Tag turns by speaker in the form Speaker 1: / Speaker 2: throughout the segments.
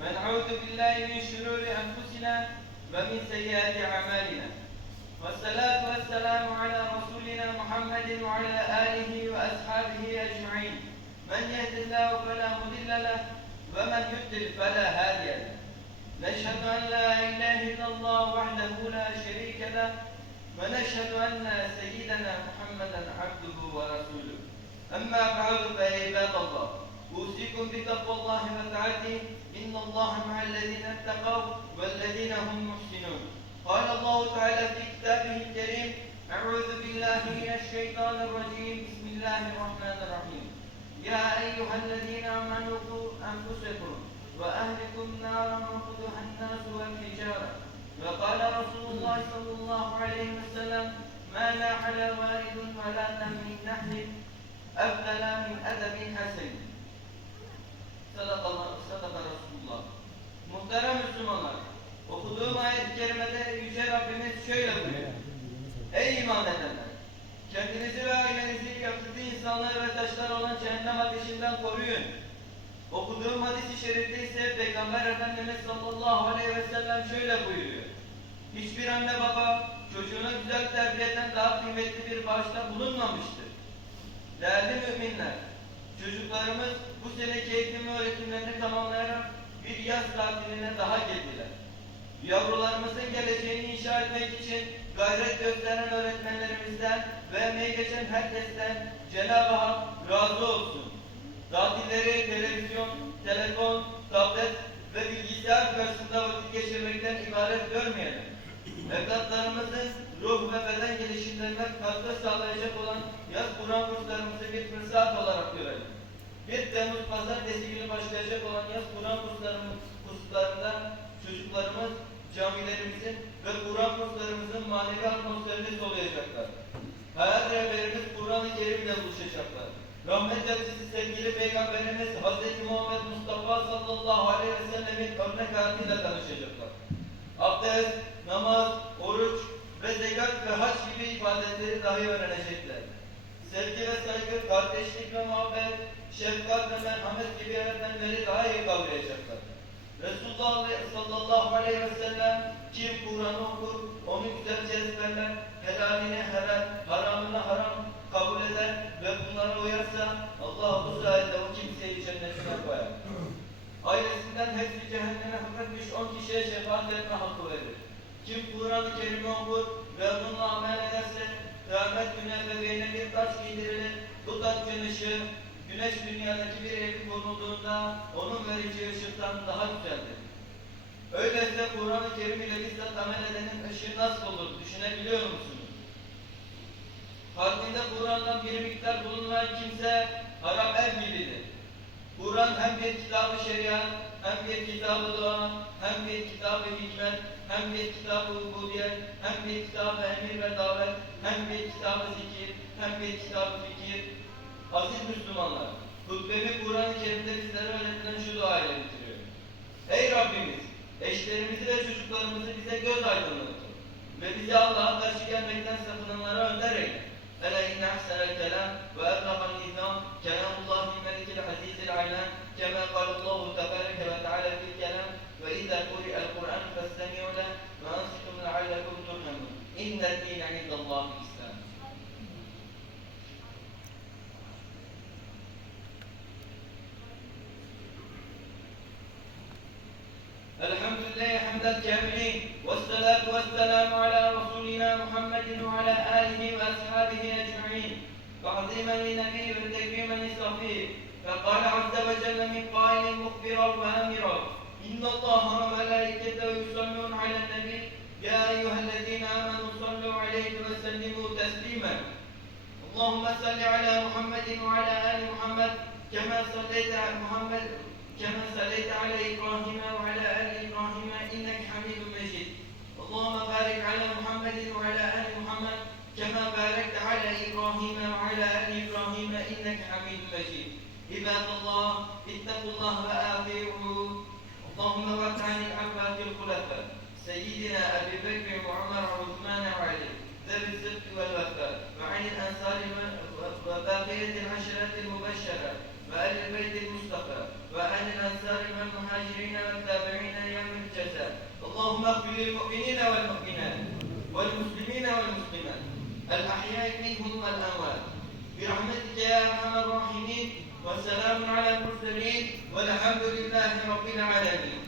Speaker 1: ونعوذ بالله من شرور أنفسنا ومن سيئات أعمالنا. والصلاة والسلام على رسولنا محمد وعلى آله وأصحابه أجمعين. من يهد الله فلا مضل له ومن يضلل فلا هادي له. نشهد أن لا إله إلا الله وحده لا شريك له ونشهد أن سيدنا محمدا عبده ورسوله. أما بعد فيا عباد الله أوصيكم بتقوى الله وطاعته إن الله مع الذين اتقوا والذين هم محسنون. قال الله تعالى في كتابه الكريم أعوذ بالله من الشيطان الرجيم. بسم الله الرحمن الرحيم. يا أيها الذين آمنوا قوا أنفسكم وأهلكم نارا وقودها الناس والحجارة. وقال رسول الله صلى الله عليه وسلم ما لا وارد ولا من نحل أفضل من أدب حسن. Ateşinden koruyun. Okuduğum hadis-i şerifte ise Peygamber Efendimiz sallallahu aleyhi ve sellem şöyle buyuruyor. Hiçbir anne baba çocuğuna güzel terbiyeden daha kıymetli bir bağışta bulunmamıştır. Değerli müminler, çocuklarımız bu seneki eğitim ve öğretimlerini tamamlayarak bir yaz tatiline daha geldiler. Yavrularımızın geleceğini inşa etmek için gayret gösteren öğretmenlerimizden ve emeği geçen herkesten Cenab-ı Hak razı olsun. Tatilleri televizyon, telefon, tablet ve bilgisayar karşısında vakit geçirmekten ibaret görmeyelim. Evlatlarımızın ruh ve beden gelişimlerine katkı sağlayacak olan yaz Kur'an kurslarımızı bir fırsat olarak görelim. 1 Temmuz Pazartesi günü başlayacak olan yaz Kur'an kurslarımız, kurslarında çocuklarımız camilerimizin ve Kur'an kurslarımızın manevi atmosferini soluyacaklar. Hayat rehberimiz Kur'an-ı Kerim'le buluşacaklar. Rahmet elçisi sevgili Peygamberimiz Hz. Muhammed Mustafa sallallahu aleyhi ve sellemin örnek hayatıyla tanışacaklar. Abdest, namaz, oruç ve zekat ve hac gibi ibadetleri dahi öğrenecekler. Sevgi ve saygı, kardeşlik ve muhabbet, şefkat ve merhamet gibi öğretmenleri daha iyi kavrayacaklar. Resulullah sallallahu aleyhi ve sellem kim Kur'an'ı okur, onu güzelce ezberler, helaline helal, etmiş on kişiye şefaat etme hakkı verir. Kim Kur'an-ı Kerim'i okur ve onunla amel ederse kıyamet günü ebeveynine bir taç giydirilir. Bu taçın ışığı güneş dünyadaki bir evi konulduğunda onun vereceği ışıktan daha güzeldir. Öyleyse Kur'an-ı Kerim ile bizzat amel edenin ışığı nasıl olur düşünebiliyor musunuz? Kalbinde Kur'an'dan bir miktar bulunmayan kimse harap ev gibidir. Kur'an hem bir kitabı şeriat, hem bir kitab-ı hem bir kitab-ı hikmet, hem bir kitab-ı ubudiyet, hem bir kitab-ı emir ve davet, hem bir kitab-ı zikir, hem bir kitab-ı fikir. Aziz Müslümanlar, hutbemi Kur'an-ı Kerim'de bizlere öğretilen şu dua ile bitiriyorum. Ey Rabbimiz, eşlerimizi ve çocuklarımızı bize göz aydınlığı ve bizi Allah'a karşı gelmekten sakınanlara önder eyle. Ele inne ahsenel القرآن فاستمعوا له وأنصتم لعلكم ترحمون. إن الدين عند الله الإسلام. الحمد لله حمد الكاملين والصلاة والسلام على رسولنا محمد وعلى آله وأصحابه أجمعين. تعظيما لنبي وتكريما لصفيه فقال عز وجل من قائل مخبرا وآمرا إن الله اللهم صل على محمد وعلى آل محمد كما صليت على محمد كما صليت على إبراهيم وعلى آل إبراهيم إنك حميد مجيد. اللهم بارك على محمد وعلى آل محمد كما باركت على إبراهيم وعلى آل إبراهيم إنك حميد مجيد. عباد الله اتقوا الله وآطيعوه. اللهم وارض عن الخلفاء. سيدنا أبي بكر وعمر البيت المصطفى وعن الأنصار والمهاجرين والتابعين يوم الجزاء. اللهم اغفر للمؤمنين والمؤمنات والمسلمين والمسلمات. الأحياء منهم والأموات. برحمتك يا أرحم الراحمين. والسلام على المرسلين. والحمد لله رب العالمين.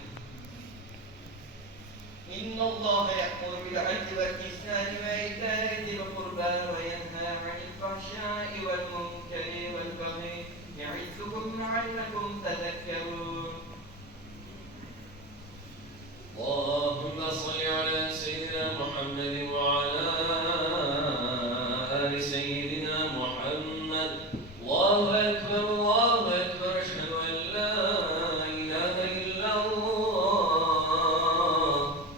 Speaker 1: إن الله يأمر بالعدل والإحسان وإيتاء ذي القربى وينهى عن الفحشاء